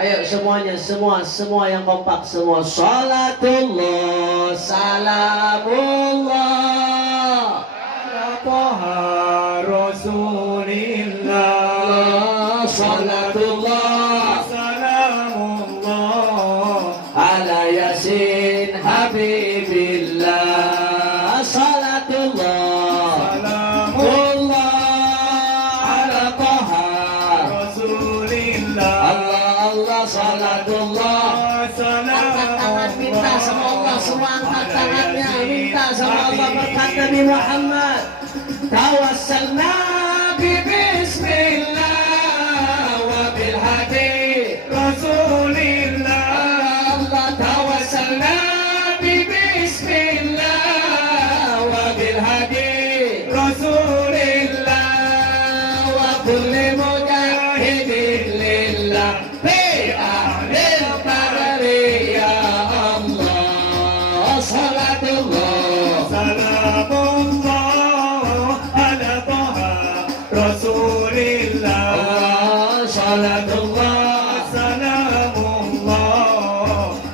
Ayo semuanya, semua yang kompak semua. Salatullah, salamullah ala Taha Rasulillah. Salatullah, salamullah ala Yasin Habibillah. Salatullah, salamullah ala Taha Rasulillah. Allah, salatullah. Angkat tangan minta sama Allah, semua angkat tangannya minta sama Allah berkat Nabi Muhammad. Tawassalna bi bismillah wa bil hadi Rasulillah. Allah, tawassalna bi bismillah wa bil hadi Rasulillah. wa kulli mujahidin lillah fi ahlil barri ya Allah. Salatullah, salamullah ala Taha Rasulillah. salatullah, salamullah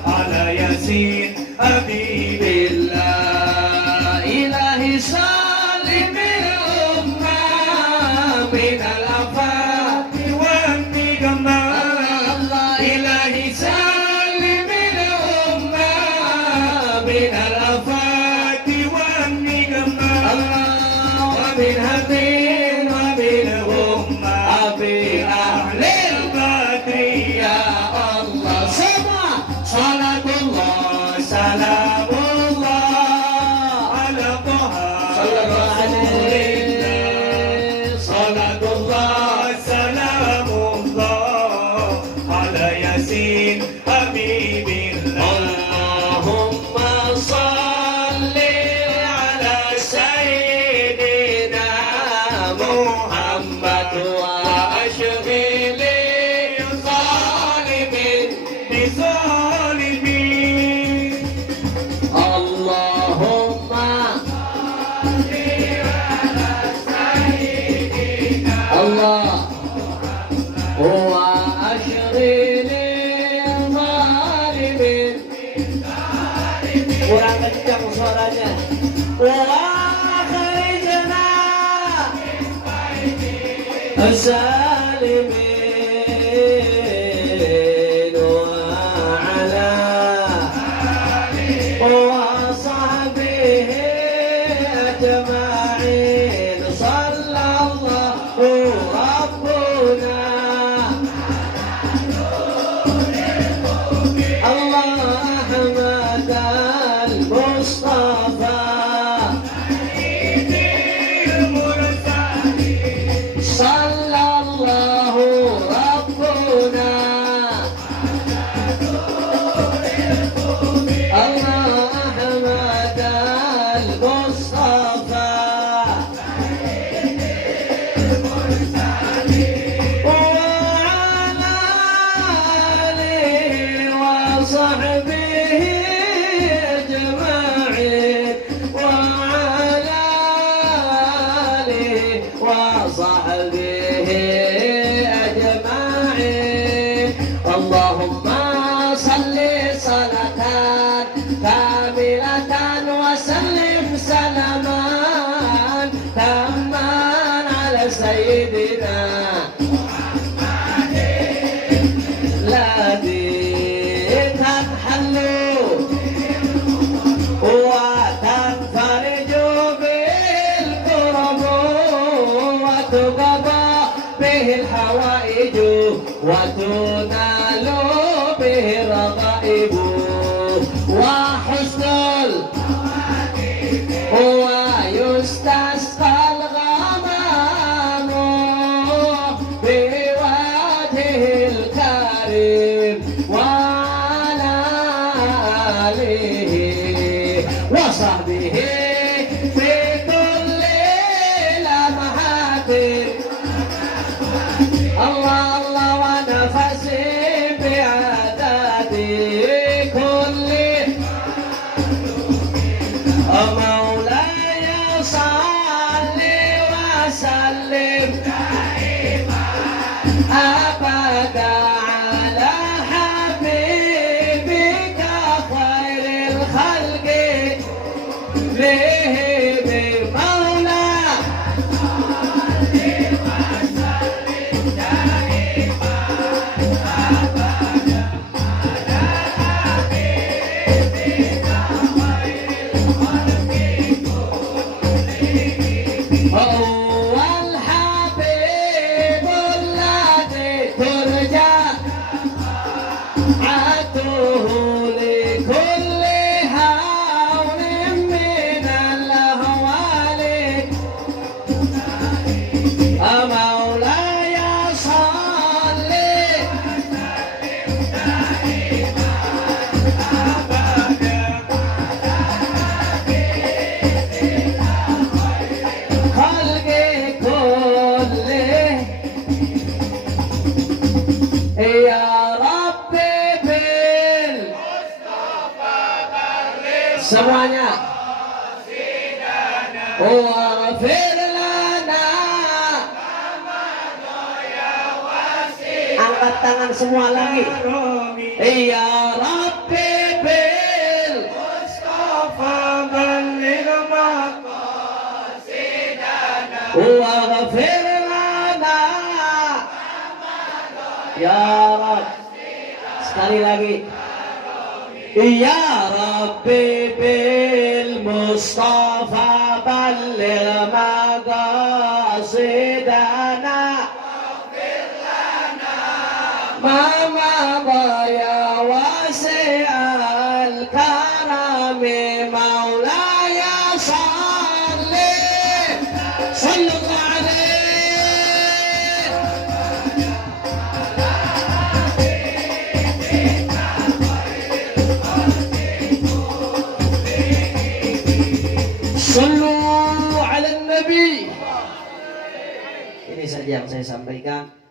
ala Yasin Habibillah. billah ilahi salimil ummah minal afat. wan nigamah Allah ilahi salimil ummah minal afat. wan nigamah Allah wa min habin wa min ummah bi ahlil badri ya Allah. Semua salatullah, salamullah ala Taha sallallahu Rasulillah. alaihi salatullah. salamullah ala Yasin Habibillah. Allahumma salli ala sayyidina Muhammad wa ashghili zalimin. bizalimin. Allahumma Allah wa ashghili zalimin. Kurang kencang suaranya. Wa akhrijna السالمين وعلى وصحبه أجمعين صلى الله ربنا الله أحمد المصطفى صلى الله ربنا الله أحمد المصطفى وعلى آله وصحبه أجمعين وعلى آله وصحبه أجمعين. اللهم صل صلاة كاملة وسلم سلاما تاما على سيدنا الذي تنحل وتنفرج بالكرب وتقضى به الحوائج وتنال به الرغائب وحسن ويستسقى الغمام بوجهه الكريم وعلى آله وصحبه في كل لمحة. الله الله ونفس بعدد كل مولاي صل وسلم أبدا على angkat tangan semua lagi. كرمي Ya Rabbi bil مصطفى بلغ waghfir lana. Ya Rabb. Sekali lagi. Ya Rabbi bil Mustafa balligh maqasidana. ما مضى يا واسع الكرم مولاي صل صلى الله عليه. صلوا على النبي. Ini saja yang saya sampaikan.